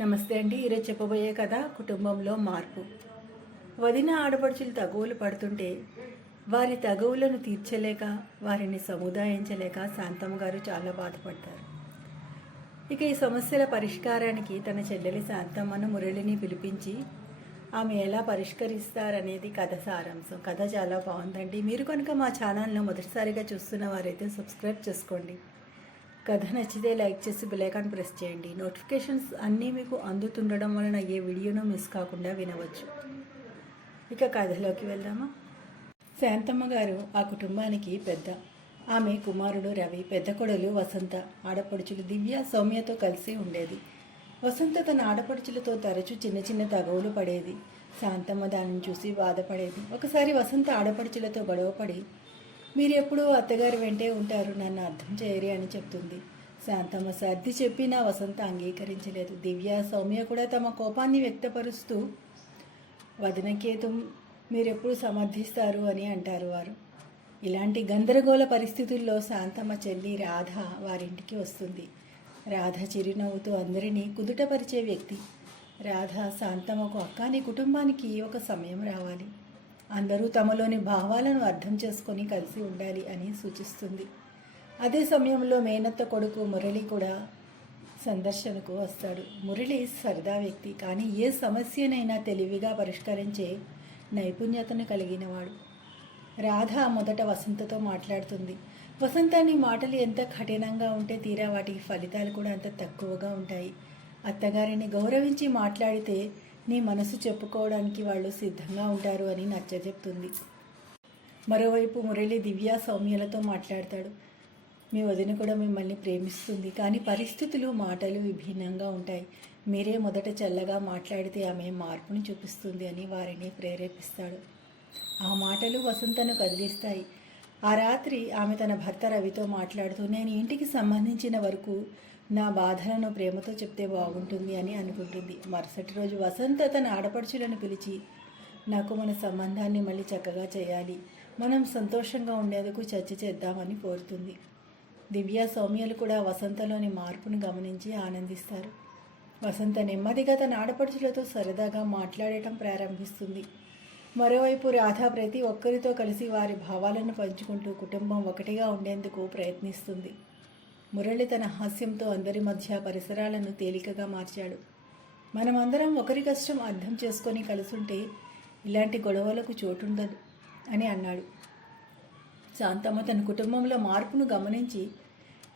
నమస్తే అండి. ఈరోజు చెప్పబోయే కథ కుటుంబంలో మార్పు. వదిన ఆడపడుచులు తగువులు పడుతుంటే వారి తగువులను తీర్చలేక వారిని సముదాయించలేక శాంతమ్మ గారు చాలా బాధపడతారు. ఇక ఈ సమస్యల పరిష్కారానికి తన చెల్లెలి శాంతమ్మను మురళిని పిలిపించి ఆమె ఎలా పరిష్కరిస్తారనేది కథ సారాంశం. కథ చాలా బాగుందండి. మీరు కనుక మా ఛానల్ను మొదటిసారిగా చూస్తున్న వారైతే సబ్స్క్రైబ్ చేసుకోండి. కథ నచ్చితే లైక్ చేసి బెల్ ఐకాన్ ప్రెస్ చేయండి. నోటిఫికేషన్స్ అన్నీ మీకు అందుతుండడం వలన ఏ వీడియోను మిస్ కాకుండా వినవచ్చు. ఇక కథలోకి వెళ్దామా. శాంతమ్మ గారు ఆ కుటుంబానికి పెద్ద. ఆమె కుమారుడు రవి, పెద్ద కొడలు వసంత, ఆడపడుచులు దివ్య, సౌమ్యతో కలిసి ఉండేది. వసంత తన ఆడపడుచులతో తరచూ చిన్న చిన్న తగవులు పడేది. శాంతమ్మ దానిని చూసి బాధపడేది. ఒకసారి వసంత ఆడపడుచులతో గొడవపడి, మీరు ఎప్పుడూ అత్తగారి వెంటే ఉంటారు, నన్ను అర్థం చేయరు అని చెప్తుంది. శాంతమ్మ సర్ది చెప్పినా వసంత అంగీకరించలేదు. దివ్య, సౌమ్య కూడా తమ కోపాన్ని వ్యక్తపరుస్తూ, వదినకేతు మీరెప్పుడు సమర్థిస్తారు అని అంటారు వారు. ఇలాంటి గందరగోళ పరిస్థితుల్లో శాంతమ్మ చెల్లి రాధ వారింటికి వస్తుంది. రాధ చిరునవ్వుతూ అందరినీ కుదుటపరిచే వ్యక్తి. రాధ శాంతమ్మకు, అక్క, నీ కుటుంబానికి ఒక సమయం రావాలి, అందరూ తమలోని భావాలను అర్థం చేసుకొని కలిసి ఉండాలి అని సూచిస్తుంది. అదే సమయంలో మేనత్త కొడుకు మురళి కూడా సందర్శనకు వస్తాడు. మురళి సరదా వ్యక్తి, కానీ ఏ సమస్యనైనా తెలివిగా పరిష్కరించే నైపుణ్యతను కలిగినవాడు. రాధ మొదట వసంతతో మాట్లాడుతుంది. వసంతాన్ని మాటలు ఎంత కఠినంగా ఉంటే తీరా వాటికి ఫలితాలు కూడా అంత తక్కువగా ఉంటాయి. అత్తగారిని గౌరవించి మాట్లాడితే నీ మనసు చెప్పుకోవడానికి వాళ్ళు సిద్ధంగా ఉంటారు అని నచ్చజెప్తుంది. మరోవైపు మురళి దివ్య, సౌమ్యలతో మాట్లాడతాడు. మీ వదిన కూడా మిమ్మల్ని ప్రేమిస్తుంది, కానీ పరిస్థితులు, మాటలు విభిన్నంగా ఉంటాయి. మీరే మొదట చల్లగా మాట్లాడితే ఆమె మార్పుని చూపిస్తుంది అని వారిని ప్రేరేపిస్తాడు. ఆ మాటలు వసంతను కదిలిస్తాయి. ఆ రాత్రి ఆమె తన భర్త రవితో మాట్లాడుతూ, నేను ఇంటికి సంబంధించిన వరకు నా బాధలను ప్రేమతో చెప్తే బాగుంటుంది అని అనుకుంటుంది. మరుసటి రోజు వసంత తన ఆడపడుచులను పిలిచి, నాకు మన సంబంధాన్ని మళ్ళీ చక్కగా చేయాలి, మనం సంతోషంగా ఉండేందుకు చర్చ చేద్దామని కోరుతుంది. దివ్య, సౌమ్యలు కూడా వసంతలోని మార్పును గమనించి ఆనందిస్తారు. వసంత నెమ్మదిగా తన ఆడపడుచులతో సరదాగా మాట్లాడటం ప్రారంభిస్తుంది. మరోవైపు రాధ ప్రతి ఒక్కరితో కలిసి వారి భావాలను పంచుకుంటూ కుటుంబం ఒకటిగా ఉండేందుకు ప్రయత్నిస్తుంది. మురళి తన హాస్యంతో అందరి మధ్య పరిసరాలను తేలికగా మార్చాడు. మనమందరం ఒకరి కష్టం అర్థం చేసుకొని కలుసుంటే ఇలాంటి గొడవలకు చోటుండదు అని అన్నాడు. శాంతమ్మ తన కుటుంబంలో మార్పును గమనించి,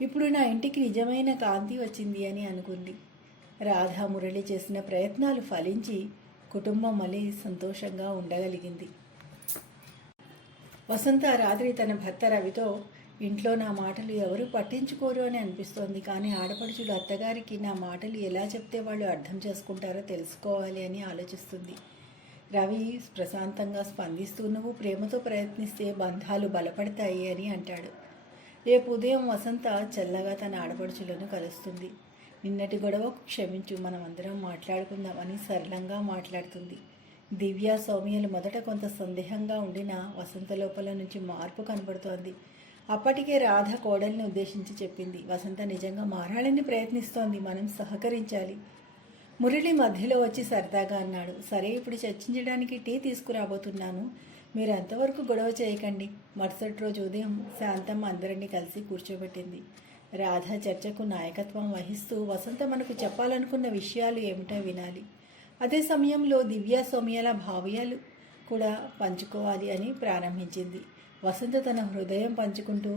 ఇప్పుడు నా ఇంటికి నిజమైన కాంతి వచ్చింది అని అనుకుంది. రాధ, మురళి చేసిన ప్రయత్నాలు ఫలించి కుటుంబం మళ్ళీ సంతోషంగా ఉండగలిగింది. వసంత రాత్రి తన భర్త రవితో, ఇంట్లో నా మాటలు ఎవరు పట్టించుకోరు అని అనిపిస్తోంది, కానీ ఆడపడుచులు అత్తగారికి నా మాటలు ఎలా చెప్తే వాళ్ళు అర్థం చేసుకుంటారో తెలుసుకోవాలి అని ఆలోచిస్తుంది. రవి ప్రశాంతంగా స్పందిస్తూ, నువ్వు ప్రేమతో ప్రయత్నిస్తే బంధాలు బలపడతాయి అని అంటాడు. రేపు ఉదయం వసంత చల్లగా తన ఆడపడుచులను కలుస్తుంది. నిన్నటి గొడవకు క్షమించు, మనమందరం మాట్లాడుకుందాం అని సరళంగా మాట్లాడుతుంది. దివ్య, సౌమ్యలు మొదట కొంత సందేహంగా ఉండినా వసంత లోపల నుంచి మార్పు కనబడుతోంది. అప్పటికే రాధ కోడల్ని ఉద్దేశించి చెప్పింది, వసంత నిజంగా మారాలని ప్రయత్నిస్తోంది, మనం సహకరించాలి. మురళి మధ్యలో వచ్చి సరదాగా అన్నాడు, సరే, ఇప్పుడు చర్చించడానికి టీ తీసుకురాబోతున్నాను, మీరు అంతవరకు గొడవ చేయకండి. మరుసటి రోజు ఉదయం శాంతమ్మ అందరినీ కలిసి కూర్చోబెట్టింది. రాధ చర్చకు నాయకత్వం వహిస్తూ, వసంత మనకు చెప్పాలనుకున్న విషయాలు ఏమిటో వినాలి, అదే సమయంలో దివ్య, సౌమ్యాల భావ్యాలు కూడా పంచుకోవాలి అని ప్రారంభించింది. వసంత తన హృదయం పంచుకుంటూ,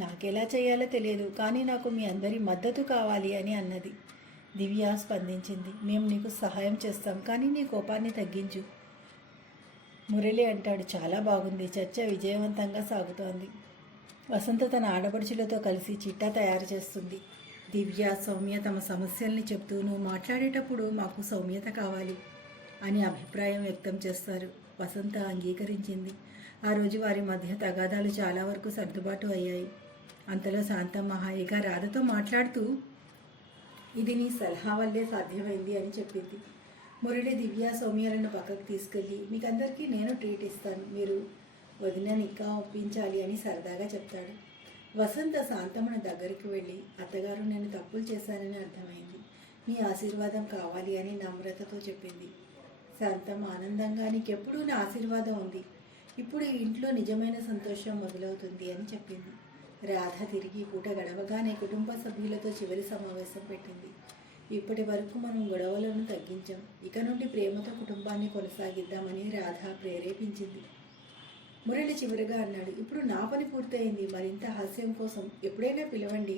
నాకెలా చేయాలో తెలియదు, కానీ నాకు మీ అందరి మద్దతు కావాలి అని అన్నది. దివ్య స్పందించింది, మేము నీకు సహాయం చేస్తాం, కానీ నీ కోపాన్ని తగ్గించు. మురళి అంటాడు, చాలా బాగుంది, చర్చ విజయవంతంగా సాగుతోంది. వసంత తన ఆడపడుచులతో కలిసి చిట్టా తయారు చేస్తుంది. దివ్య, సౌమ్య తమ సమస్యల్ని చెప్తూ, నువ్వు మాట్లాడేటప్పుడు మాకు సౌమ్యత కావాలి అని అభిప్రాయం వ్యక్తం చేస్తారు. వసంత అంగీకరించింది. ఆ రోజు వారి మధ్య తగాదాలు చాలా వరకు సర్దుబాటు అయ్యాయి. అంతలో శాంతమ్మ హాయిగా రాధతో మాట్లాడుతూ, ఇది నీ సలహా వల్లే సాధ్యమైంది అని చెప్పింది. మురళి దివ్య, సౌమ్యలను పక్కకు తీసుకెళ్ళి, మీకందరికీ నేను ట్రీట్ ఇస్తాను, మీరు వదిన ఇంకా ఒప్పించాలి అని సరదాగా చెప్తాడు. వసంత శాంతమ్మను దగ్గరికి వెళ్ళి, అత్తగారు నేను తప్పులు చేశానని అర్థమైంది, మీ ఆశీర్వాదం కావాలి అని నమ్రతతో చెప్పింది. శాంతం ఆనందంగా, నీకెప్పుడూ నా ఆశీర్వాదం ఉంది, ఇప్పుడు ఈ ఇంట్లో నిజమైన సంతోషం మొదలవుతుంది అని చెప్పింది. రాధ తిరిగి పూట గడవగానే కుటుంబ సభ్యులతో చివరి సమావేశం పెట్టింది. ఇప్పటి వరకు మనం గొడవలను తగ్గించాం, ఇక నుండి ప్రేమతో కుటుంబాన్ని కొనసాగిద్దామని రాధ ప్రేరేపించింది. మురళి చివరిగా అన్నాడు, ఇప్పుడు నా పని పూర్తయింది, మరింత హాస్యం కోసం ఎప్పుడైనా పిలవండి.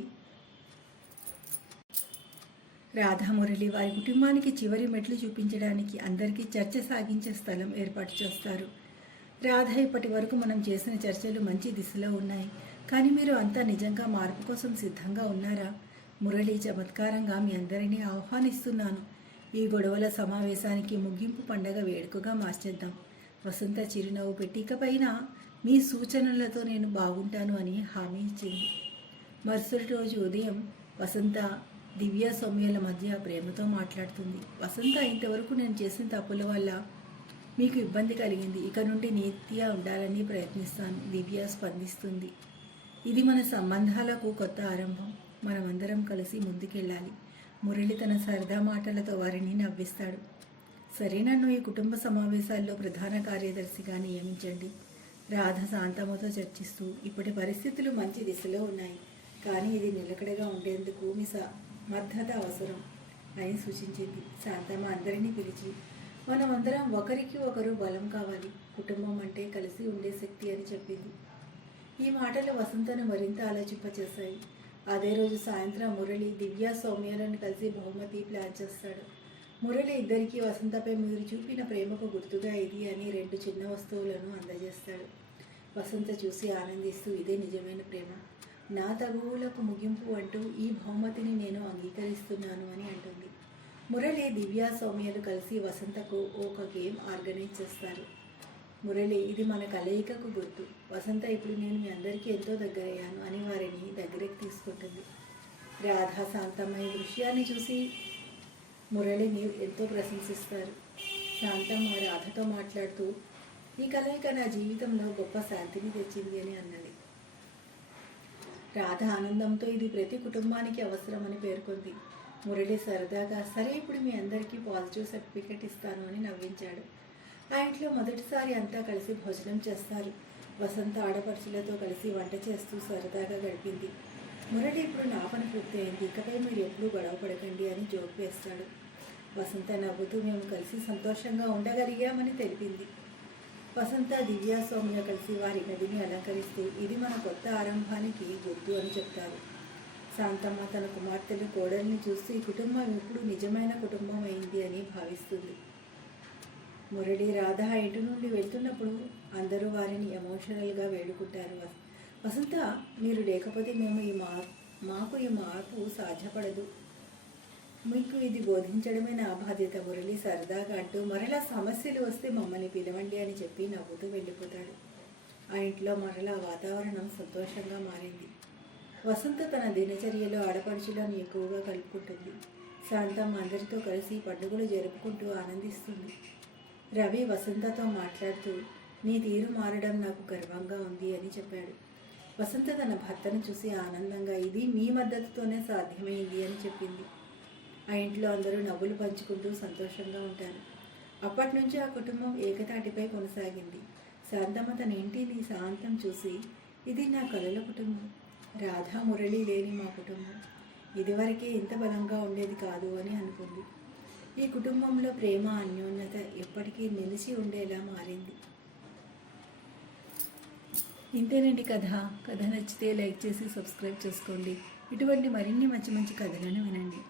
రాధా మురళి వారి కుటుంబానికి చివరి మెట్లు చూపించడానికి అందరికీ చర్చ సాగించే స్థలం ఏర్పాటు చేస్తారు. రాధ, ఇప్పటి వరకు మనం చేసిన చర్చలు మంచి దిశలో ఉన్నాయి, కానీ మీరు అంతా నిజంగా మార్పు కోసం సిద్ధంగా ఉన్నారా? మురళి, చమత్కారంగా మీ అందరినీ ఆహ్వానిస్తున్నాను. ఈ గొడవల సమావేశానికి ముగింపు పండగ వేడుకగా మార్చేద్దాం. వసంత చిరునవ్వు పెట్టి, ఇకపైన మీ సూచనలతో నేను బాగుంటాను అని హామీ ఇచ్చింది. మరుసటి రోజు ఉదయం వసంత దివ్య సౌమ్యల మధ్య ప్రేమతో మాట్లాడుతుంది. వసంత, ఇంతవరకు నేను చేసిన తప్పుల వల్ల మీకు ఇబ్బంది కలిగింది, ఇక నుండి నీతిగా ఉండాలని ప్రయత్నిస్తాను. దివ్య స్పందిస్తుంది. ఇది మన సంబంధాలకు కొత్త ఆరంభం, మనమందరం కలిసి ముందుకెళ్ళాలి. మురళి తన సరదా మాటలతో వారిని నవ్విస్తాడు. సరే, నన్ను ఈ కుటుంబ సమావేశాల్లో ప్రధాన కార్యదర్శిగా నియమించండి. రాధ శాంతమ్మతో చర్చిస్తూ, ఇప్పటి పరిస్థితులు మంచి దిశలో ఉన్నాయి, కానీ ఇది నిలకడగా ఉండేందుకు మీ సమర్థత అవసరం అని సూచించింది. శాంతమ్మ అందరినీ పిలిచి, మనమందరం ఒకరికి ఒకరు బలం కావాలి, కుటుంబం అంటే కలిసి ఉండే శక్తి అని చెప్పింది. ఈ మాటలు వసంతను మరింత ఆలోచింపచేశాయి. అదే రోజు సాయంత్రం మురళి దివ్య సౌమ్యలను కలిసి బహుమతి ప్లాన్ చేస్తాడు. మురళి ఇద్దరికీ వసంతపై మీరు చూపిన ప్రేమకు గుర్తుగా ఇది అని 2 చిన్న వస్తువులను అందజేస్తాడు. వసంత చూసి ఆనందిస్తూ, ఇదే నిజమైన ప్రేమ, నా తగువులకు ముగింపు అంటూ ఈ బహుమతిని నేను అంగీకరిస్తున్నాను అని అంటుంది. మురళి, దివ్య సౌమ్యలు కలిసి వసంతకు ఒక గేమ్ ఆర్గనైజ్ చేస్తారు. మురళి, ఇది మన కలయికకు గుర్తు. వసంత, ఇప్పుడు నేను మీ అందరికీ ఎంతో దగ్గరయ్యాను అని వారిని దగ్గరికి తీసుకుంటుంది. రాధ, శాంతమ్మ ఈ దృశ్యాన్ని చూసి మురళిని ఎంతో ప్రశంసిస్తారు. శాంతమ్మ రాధతో మాట్లాడుతూ, ఈ కలయిక నా జీవితంలో గొప్ప శాంతిని తెచ్చింది అని అన్నది. రాధ ఆనందంతో ఇది ప్రతి కుటుంబానికి అవసరమని పేర్కొంది. మురళి సరదాగా, సరే ఇప్పుడు మీ అందరికీ పాజిటివ్ సర్టిఫికెట్ ఇస్తాను అని నవ్వించాడు. ఆ ఇంట్లో మొదటిసారి అంతా కలిసి భోజనం చేస్తారు. వసంత ఆడపడుచులతో కలిసి వంట చేస్తూ సరదాగా గడిపింది. మురళి, ఇప్పుడు నా పని పూర్తయింది, ఇకపై మీరు ఎప్పుడూ గొడవ పడకండి అని జోక్ వేస్తాడు. వసంత నవ్వుతూ, మేము కలిసి సంతోషంగా ఉండగలిగామని తెలిపింది. వసంత, దివ్య సౌమ్య కలిసి వారి గదిని అలంకరిస్తూ, ఇది మన కొత్త ఆరంభానికి గుర్తు అని చెప్తారు. శాంతమ్మ తన కుమార్తెలు కోడల్ని చూసి ఈ కుటుంబం ఇప్పుడు నిజమైన కుటుంబం అయింది అని భావిస్తుంది. మురళి, రాధ ఇంటి నుండి వెళ్తున్నప్పుడు అందరూ వారిని ఎమోషనల్గా వేడుకుంటారు. వసంత, మీరు లేకపోతే మాకు ఈ మార్పు సాధ్యపడదు, మీకు ఇది బోధించడమే నా బాధ్యత. మురళి సరదాగా అంటూ, మరలా సమస్యలు వస్తే మమ్మల్ని పిలవండి అని చెప్పి నవ్వుతూ వెళ్ళిపోతాడు. ఆ ఇంట్లో మరలా వాతావరణం సంతోషంగా మారింది. వసంత తన దినచర్యలో ఆడపడుచులను ఎక్కువగా కలుపుకుంటుంది. శాంతమ్మ అందరితో కలిసి పండుగలు జరుపుకుంటూ ఆనందిస్తుంది. రవి వసంతతో మాట్లాడుతూ, నీ తీరు మారడం నాకు గర్వంగా ఉంది అని చెప్పాడు. వసంత తన భర్తను చూసి ఆనందంగా, ఇది మీ మద్దతుతోనే సాధ్యమైంది అని చెప్పింది. ఆ ఇంట్లో అందరూ నవ్వులు పంచుకుంటూ సంతోషంగా ఉంటారు. అప్పటి నుంచి ఆ కుటుంబం ఏకతాటిపై కొనసాగింది. శాంతమ్మ తన ఇంటిని శాంతం చూసి, ఇది నా కలల కుటుంబం, రాధా మురళి లేని మా కుటుంబం ఇదివరకే ఇంత బలంగా ఉండేది కాదు అని అనుకుంది. ఈ కుటుంబంలో ప్రేమ, అన్యోన్యత ఎప్పటికీ నిలిచి ఉండేలా మారింది. ఇంతేనండి కథ. కథ నచ్చితే లైక్ చేసి సబ్స్క్రైబ్ చేసుకోండి. ఇటువంటి మరిన్ని మంచి మంచి కథలను వినండి.